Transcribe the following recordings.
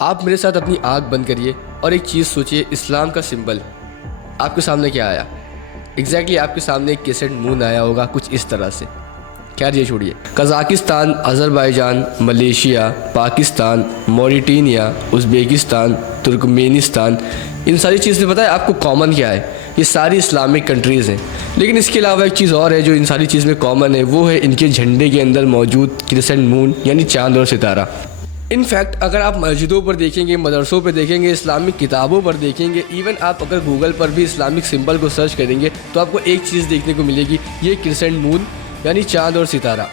आप मेरे साथ अपनी आँख बंद करिए और एक चीज़ सोचिए, इस्लाम का सिंबल आपके सामने क्या आया? एग्जैक्टली आपके सामने एक क्रिसेंट मून आया होगा कुछ इस तरह से। खैर ये छोड़िए, Kazakhstan, Azerbaijan, Malaysia, Pakistan, Mauritania, Uzbekistan, Turkmenistan, इन सारी चीज़ से पता है आपको कॉमन क्या है? ये सारी इस्लामिक कंट्रीज़ हैं। लेकिन इसके अलावा एक चीज़ और है जो इन सारी चीज़ में कॉमन है, वो है इनके झंडे के अंदर मौजूद क्रिसेंट मून यानी चाँद और सितारा। इनफैक्ट अगर आप मस्जिदों पर देखेंगे, मदरसों पर देखेंगे, इस्लामिक किताबों पर देखेंगे, इवन आप अगर गूगल पर भी इस्लामिक सिंबल को सर्च करेंगे तो आपको एक चीज़ देखने को मिलेगी, ये क्रिसेंट मून यानी चाँद और सितारा।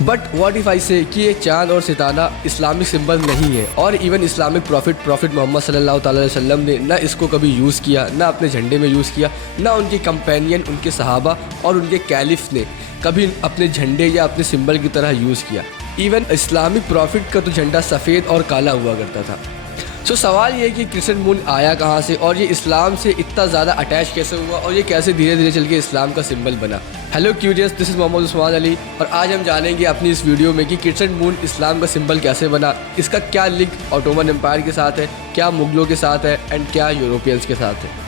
बट व्हाट इफ़ आई से कि ये चाँद और सितारा इस्लामिक सिंबल नहीं है, और इवन इस्लामिक प्रॉफिट मोहम्मद सल्लल्लाहु अलैहि वसल्लम ने ना इसको कभी यूज़ किया, ना अपने झंडे में यूज़ किया, ना उनके कंपेनियन, उनके सहाबा और उनके कैलिफ ने कभी अपने झंडे या अपने सिंबल की तरह यूज़ किया। इवन इस्लामिक प्रॉफिट का तो झंडा सफ़ेद और काला हुआ करता था। सो सवाल ये है कि क्रिसेंट मून आया कहाँ से, और ये इस्लाम से इतना ज़्यादा अटैच कैसे हुआ, और ये कैसे धीरे धीरे चल के इस्लाम का सिंबल बना। Hello curious, this is Mohammad Usman Ali, और आज हम जानेंगे अपनी इस वीडियो में कि क्रिसेंट मून इस्लाम का सिंबल कैसे बना, इसका क्या लिंक ऑटोमन एम्पायर के साथ है, क्या मुगलों के साथ है, एंड क्या यूरोपियंस के साथ है।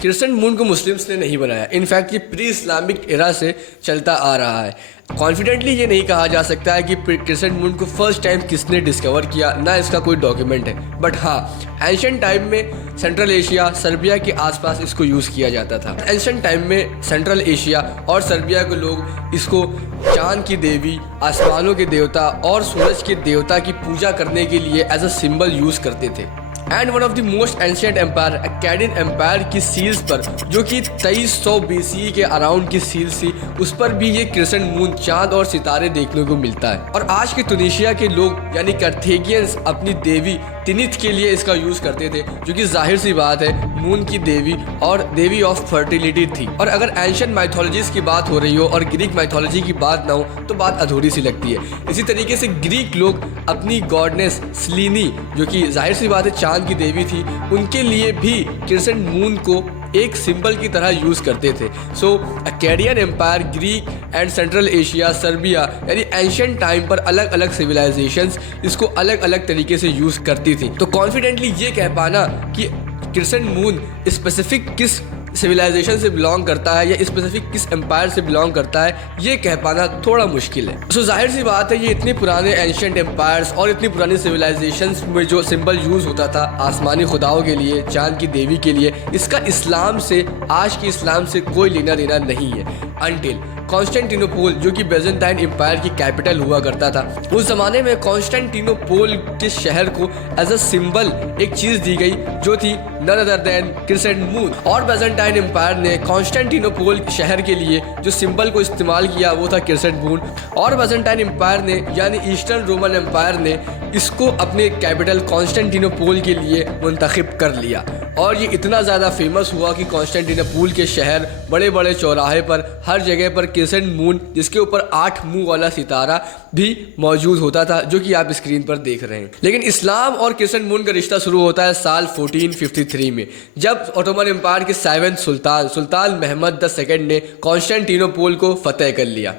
क्रिसेंट मून को मुस्लिम्स ने नहीं बनाया। इनफैक्ट ये प्री इस्लामिक एरा से चलता आ रहा है। कॉन्फिडेंटली ये नहीं कहा जा सकता है कि क्रिसेंट मून को फर्स्ट टाइम किसने डिस्कवर किया, ना इसका कोई डॉक्यूमेंट है। बट हाँ, एंशिएंट टाइम में सेंट्रल एशिया, सर्बिया के आसपास इसको यूज़ किया जाता था। एंशिएंट टाइम में सेंट्रल एशिया और सर्बिया के लोग इसको चांद की देवी, आसमानों के देवता और सूरज के देवता की पूजा करने के लिए एज अ सिंबल यूज़ करते थे। And one of the most ancient empire, Akkadian empire की सील्स पर, जो कि 2300 BCE के अराउंड की सील्स थी, उस पर भी ये क्रिसेंट मून, चांद और सितारे देखने को मिलता है। और आज के तुनिशिया के लोग यानी कार्थेगियंस अपनी देवी तिनिथ के लिए इसका यूज़ करते थे, जो कि जाहिर सी बात है मून की देवी और देवी ऑफ फर्टिलिटी थी। और अगर एंशिएंट माइथोलॉजीज की बात हो रही हो और ग्रीक माइथोलॉजी की बात ना हो तो बात अधूरी सी लगती है। इसी तरीके से ग्रीक लोग अपनी गॉडनेस स्लीनी, जो कि जाहिर सी बात है चांद की देवी थी, उनके लिए भी क्रिसेंट मून को एक सिंबल की तरह यूज़ करते थे। So Akkadian empire, Greek and central Asia, Serbia यानी एंशिएंट टाइम पर अलग अलग सिविलाइजेशंस इसको अलग अलग तरीके से यूज़ करती थी। तो कॉन्फिडेंटली ये कह पाना कि क्रिसेंट मून स्पेसिफिक किस सिविलाइजेशन से बिलोंग करता है या स्पेसिफिक किस एम्पायर से बिलोंग करता है, ये कह पाना थोड़ा मुश्किल है। सो जाहिर सी बात है, ये इतने पुराने एंशिएंट एम्पायर्स और इतनी पुरानी सिविलाइजेशंस में जो सिंबल यूज़ होता था आसमानी खुदाओं के लिए, चांद की देवी के लिए, इसका इस्लाम से, आज के इस्लाम से कोई लेना देना नहीं है। अनटिल कॉन्स्टेंटिनोपल, जो कि बेजेंटाइन एम्पायर की कैपिटल हुआ करता था, उस ज़माने में कॉन्स्टेंटिनोपल के शहर को एज अ सिंबल एक चीज़ दी गई जो थी none other than crescent moon. और बेजेंटाइन एम्पायर ने कॉन्स्टेंटिनोपल शहर के लिए जो सिंबल को इस्तेमाल किया वो था क्रिसेंट मून। और बेजेंटाइन एम्पायर ने यानी ईस्टर्न रोमन एम्पायर ने इसको अपने कैपिटल कॉन्स्टेंटिनोपल के लिए मुंतखब कर लिया। और ये इतना ज़्यादा फेमस हुआ कि कॉन्स्टेंटिनोपल के शहर बड़े बड़े चौराहे पर हर जगह पर क्रिसेंट मून, जिसके ऊपर 8 मुंह वाला सितारा भी मौजूद होता था, जो कि आप स्क्रीन पर देख रहे हैं। लेकिन इस्लाम और क्रिसेंट मून का रिश्ता शुरू होता है साल 1453 में, जब ऑटोमन एम्पायर के 7वें सुल्तान महमद II ने कॉन्स्टेंटिनोपल को फतेह कर लिया।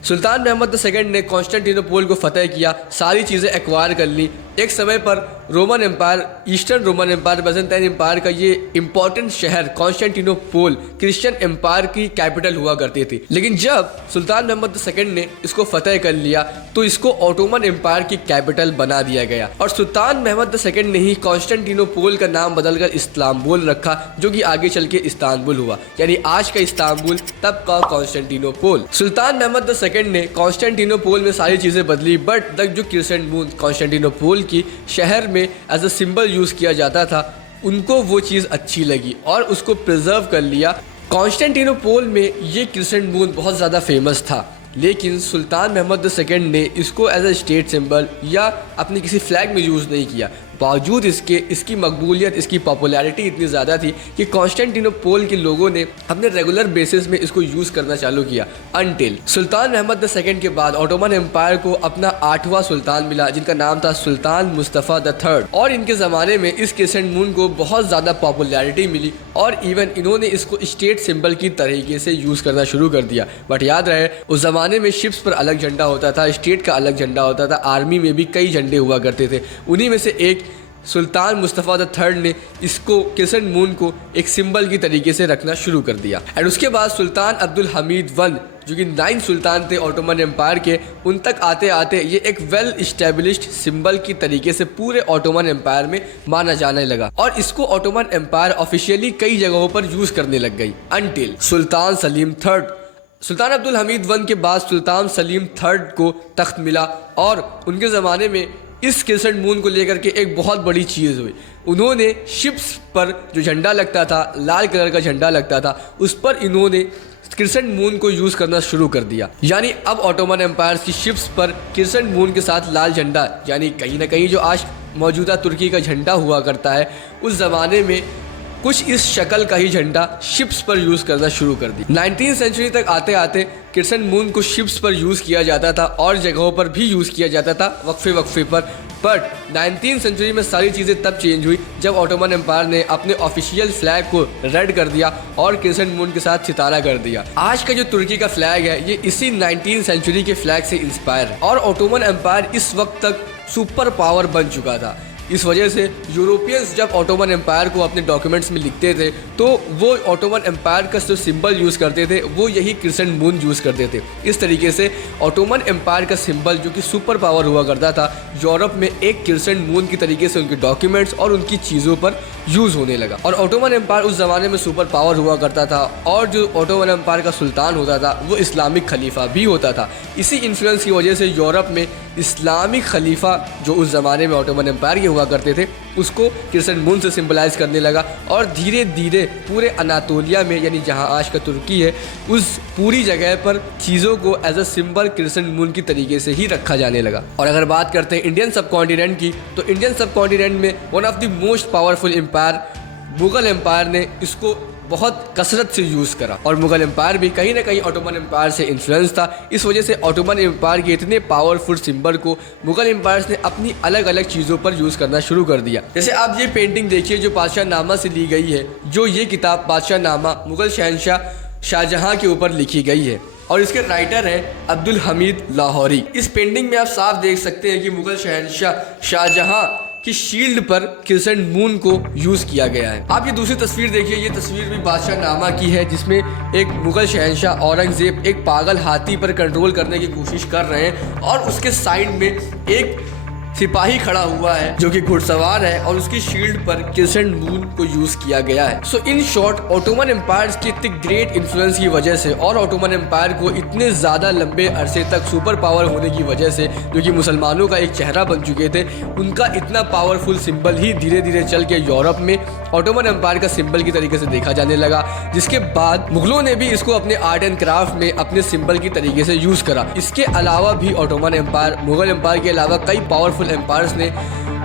सुल्तान महमद II ने कॉन्स्टेंटिनोपल को फतेह किया, सारी चीज़ें एक्वायर कर ली। एक समय पर Roman empire, eastern Roman empire, Byzantine empire का ये इंपॉर्टेंट शहर कॉन्स्टेंटिनोपल क्रिश्चियन एम्पायर की कैपिटल हुआ करती थी। लेकिन जब सुल्तान महमद II ने इसको फतेह कर लिया तो इसको ऑटोमन एम्पायर की कैपिटल बना दिया गया, और सुल्तान महमद II ने ही कॉन्स्टेंटिनोपल का नाम बदलकर इस्तांबुल रखा, जो कि आगे चल के इस्तांबुल हुआ, यानी आज का इस्तांबुल तब का कॉन्स्टेंटिनोपल। सुल्तान महमद II ने कॉन्स्टेंटिनोपल में सारी चीज़ें बदली, बट जो क्रिसेंट मून कॉन्स्टेंटिनोपल की शहर में एज अ सिंबल यूज़ किया जाता था, उनको वो चीज़ अच्छी लगी और उसको प्रिजर्व कर लिया। कॉन्स्टेंटिनोपल में ये क्रिसेंट मून बहुत ज़्यादा फेमस था, लेकिन सुल्तान महमद II ने इसको एज अ स्टेट सिंबल या अपने किसी फ्लैग में यूज़ नहीं किया। बावजूद इसकी मकबूलियत, इसकी पॉपुलैरिटी इतनी ज़्यादा थी कि कॉन्स्टेंटिनोपल के लोगों ने अपने रेगुलर बेसिस में इसको यूज़ करना चालू किया। अनटिल सुल्तान महमद II के बाद ऑटोमन एम्पायर को अपना 8वां सुल्तान मिला, जिनका नाम था सुल्तान मुस्तफ़ा III, और इनके ज़माने में इस क्रिसेंट मून को बहुत ज़्यादा पॉपुलैरिटी मिली और इवन इन्होंने इसको स्टेट सिंबल की तरीके से यूज़ करना शुरू कर दिया। बट याद रहे, उस ज़माने में शिप्स पर अलग झंडा होता था, स्टेट का अलग झंडा होता था, आर्मी में भी कई झंडे हुआ करते थे। उन्हीं में से एक सुल्तान मुस्तफ़ा III ने इसको क्रिसेंट मून को एक सिंबल की तरीके से रखना शुरू कर दिया। एंड उसके बाद सुल्तान अब्दुल हमीद I, जो कि 9 सुल्तान थे ऑटोमन एम्पायर के, उन तक आते आते ये एक वेल इस्टेब्लिश्ड सिंबल की तरीके से पूरे ऑटोमन एम्पायर में माना जाने लगा और इसको ऑटोमन एम्पायर ऑफिशियली कई जगहों पर यूज़ करने लग गई। Until Sultan Salim III, Sultan Abdul Hamid I के बाद सुल्तान सलीम III को तख्त मिला और उनके ज़माने में इस क्रिसेंट मून को लेकर के एक बहुत बड़ी चीज़ हुई। उन्होंने शिप्स पर जो झंडा लगता था, लाल कलर का झंडा लगता था, उस पर इन्होंने क्रिसेंट मून को यूज़ करना शुरू कर दिया। यानी अब ऑटोमन एम्पायर की शिप्स पर क्रिसेंट मून के साथ लाल झंडा, यानी कहीं ना कहीं जो आज मौजूदा तुर्की का झंडा हुआ करता है, उस ज़माने में कुछ इस शक्ल का ही झंडा शिप्स पर यूज़ करना शुरू कर दी। 19वीं सेंचुरी तक आते आते क्रिसेंट मून को शिप्स पर यूज़ किया जाता था और जगहों पर भी यूज़ किया जाता था वक्फे पर। बट 19वीं सेंचुरी में सारी चीज़ें तब चेंज हुई जब ऑटोमन एम्पायर ने अपने ऑफिशियल फ्लैग को रेड कर दिया और क्रिसेंट मून के साथ सितारा कर दिया। आज का जो तुर्की का फ्लैग है ये इसी 19वीं सेंचुरी के फ्लैग से इंस्पायर है और ऑटोमन एम्पायर इस वक्त तक सुपर पावर बन चुका था। इस वजह से यूरोपियंस जब ऑटोमन एम्पायर को अपने डॉक्यूमेंट्स में लिखते थे तो वो ऑटोमन एम्पायर का जो सिंबल यूज़ करते थे वो यही क्रिसेंट मून यूज़ करते थे। इस तरीके से ऑटोमन एम्पायर का सिंबल जो कि सुपर पावर हुआ करता था, यूरोप में एक क्रिसेंट मून की तरीके से उनके डॉक्यूमेंट्स और उनकी चीज़ों पर यूज़ होने लगा। और ऑटोमन एम्पायर उस ज़माने में सुपर पावर हुआ करता था और जो ऑटोमन एम्पायर का सुल्तान होता था वो इस्लामिक खलीफा भी होता था। इसी इन्फ्लुएंस की वजह से यूरोप में इस्लामिक खलीफा जो उस ज़माने में ऑटोमन एम्पायर के हुआ करते थे उसको क्रिसेंट मून से सिंबलाइज करने लगा और धीरे धीरे पूरे अनातोलिया में, यानी जहां आज का तुर्की है, उस पूरी जगह पर चीज़ों को as a symbol crescent moon की तरीके से ही रखा जाने लगा। और अगर बात करते हैं इंडियन सब कॉन्टिनेंट की, तो इंडियन सब कॉन्टिनेंट में one of the most powerful empire Mughal empire ने इसको बहुत कसरत से यूज़ करा और मुगल एम्पायर भी कहीं ना कहीं ऑटोमन एम्पायर से इन्फ्लुएंस था। इस वजह से ऑटोमन एम्पायर के इतने पावरफुल सिंबल को मुगल एम्पायर्स ने अपनी अलग अलग चीज़ों पर यूज़ करना शुरू कर दिया। जैसे आप ये पेंटिंग देखिए जो बादशाह नामा से ली गई है, जो ये किताब बादशाह नामा मुगल शहंशाह शाहजहाँ के ऊपर लिखी गई है और इसके राइटर हैं अब्दुल हमीद लाहौरी। इस पेंटिंग में आप साफ देख सकते हैं कि मुगल शहंशाह शाहजहाँ की शील्ड पर क्रिसेंट मून को यूज़ किया गया है। आप ये दूसरी तस्वीर देखिए, ये तस्वीर भी बादशाह नामा की है जिसमें एक मुगल शहंशाह औरंगजेब एक पागल हाथी पर कंट्रोल करने की कोशिश कर रहे हैं और उसके साइड में एक सिपाही खड़ा हुआ है जो कि घुड़सवार है और उसकी शील्ड पर क्रिसेंट मून को यूज किया गया है। सो इन शॉर्ट ऑटोमन एम्पायर के इतने ग्रेट इन्फ्लुएंस की वजह से और ऑटोमन एम्पायर को इतने ज़्यादा लंबे अरसे तक सुपर पावर होने की वजह से, जो कि मुसलमानों का एक चेहरा बन चुके थे, उनका इतना पावरफुल सिंबल ही धीरे धीरे चल के यूरोप में ऑटोमन एम्पायर का सिंबल की तरीके से देखा जाने लगा, जिसके बाद मुगलों ने भी इसको अपने आर्ट एंड क्राफ्ट में अपने सिंबल की तरीके से यूज़ करा। इसके अलावा भी ऑटोमन एम्पायर, मुगल एम्पायर के अलावा कई पावरफुल एम्पायर्स ने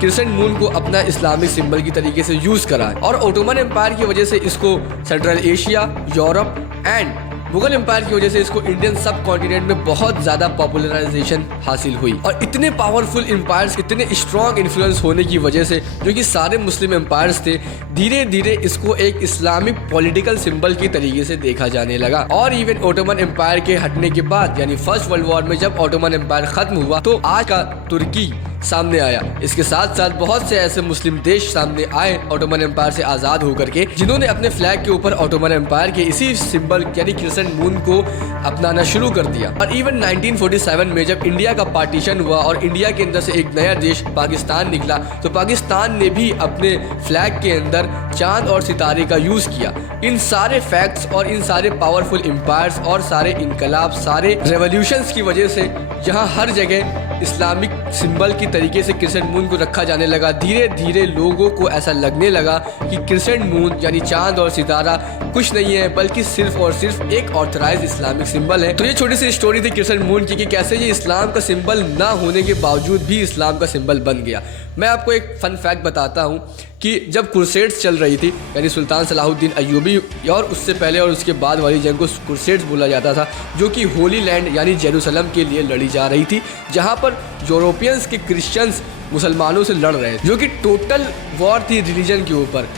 क्रिसेंट मून को अपना इस्लामिक सिंबल की तरीके से यूज करा है और ऑटोमन एम्पायर की वजह से इसको central Asia, Europe and Mughal empire की वजह से इसको इंडियन सब कॉन्टिनेंट में बहुत ज़्यादा पॉपुलराइजेशन हासिल हुई। और इतने पावरफुल एम्पायर्स, इतने स्ट्रॉन्ग इन्फ्लुएंस होने की वजह से जो कि सारे मुस्लिम एम्पायर्स थे, धीरे धीरे इसको एक इस्लामिक पॉलिटिकल सिंबल की तरीके से देखा जाने लगा। और इवन ऑटोमन एम्पायर के हटने के बाद, यानी फर्स्ट वर्ल्ड वॉर में जब ऑटोमन एम्पायर खत्म हुआ तो आज का तुर्की सामने आया। इसके साथ साथ बहुत से ऐसे मुस्लिम देश सामने आए ऑटोमन एम्पायर से आज़ाद होकर के, जिन्होंने अपने फ्लैग के ऊपर ऑटोमन एम्पायर के इसी सिंबल यानी क्रिसेंट मून को अपनाना शुरू कर दिया। और इवन 1947 में जब इंडिया का पार्टीशन हुआ और इंडिया के अंदर से एक नया देश पाकिस्तान निकला, तो पाकिस्तान ने भी अपने फ्लैग के अंदर चांद और सितारे का यूज़ किया। इन सारे फैक्ट्स और इन सारे पावरफुल एम्पायर्स और सारे इनकलाब, सारे रेवोल्यूशंस की वजह से यहाँ हर जगह इस्लामिक सिंबल की तरीके से क्रिसेंट मून को रखा जाने लगा। धीरे धीरे लोगों को ऐसा लगने लगा कि क्रिसेंट मून यानी चांद और सितारा कुछ नहीं है, बल्कि सिर्फ और सिर्फ एक ऑथराइज इस्लामिक सिंबल है। तो ये छोटी सी स्टोरी थी क्रिसेंट मून की कि कैसे ये इस्लाम का सिंबल ना होने के बावजूद भी इस्लाम का सिंबल बन गया। मैं आपको एक फन फैक्ट बताता हूँ कि जब क्रूसेड्स चल रही थी, यानी सुल्तान सलाहुद्दीन अय्यूबी और उससे पहले और उसके बाद वाली जंग को क्रूसेड्स बोला जाता था, जो कि होली लैंड यानी जेरूसलम के लिए लड़ी जा रही थी, जहाँ पर यूरोपियंस के क्रिश्चियंस मुसलमानों से लड़ रहे थे, जो कि टोटल वॉर थी रिलीजन के ऊपर।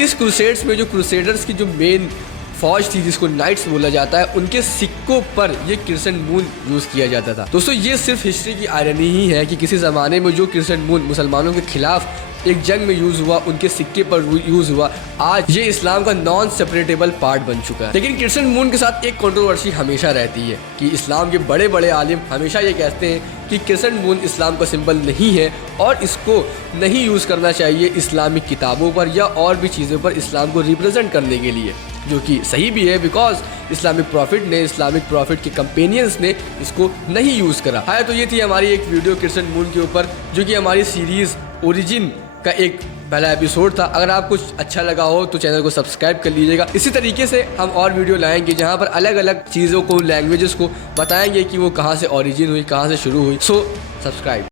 इस क्रूसेड्स में जो क्रूसेडर्स की जो मेन फौज थी, जिसको नाइट्स बोला जाता है, उनके सिक्कों पर ये क्रिसेंट मून यूज़ किया जाता था। दोस्तों, ये सिर्फ हिस्ट्री की आयरनी ही है कि किसी ज़माने में जो क्रिसेंट मून मुसलमानों के खिलाफ एक जंग में यूज़ हुआ, उनके सिक्के पर यूज़ हुआ, आज ये इस्लाम का नॉन सेपरेटेबल पार्ट बन चुका है। लेकिन क्रिसेंट मून के साथ एक कंट्रोवर्सी हमेशा रहती है कि इस्लाम के बड़े बड़े आलिम हमेशा ये कहते हैं कि क्रिसेंट मून इस्लाम का सिंबल नहीं है और इसको नहीं यूज़ करना चाहिए इस्लामिक किताबों पर या और भी चीज़ों पर इस्लाम को रिप्रेजेंट करने के लिए, जो कि सही भी है, बिकॉज इस्लामिक प्रॉफिट के कंपेनियंस ने इसको नहीं यूज़ करा है। तो ये थी हमारी एक वीडियो क्रिसेंट मून के ऊपर, जो कि हमारी सीरीज़ ओरिजिन का एक पहला एपिसोड था। अगर आपको अच्छा लगा हो तो चैनल को सब्सक्राइब कर लीजिएगा। इसी तरीके से हम और वीडियो लाएंगे जहाँ पर अलग अलग चीज़ों को, लैंग्वेजेस को बताएंगे कि वो कहाँ से ओरिजिन हुई, कहाँ से शुरू हुई। So subscribe.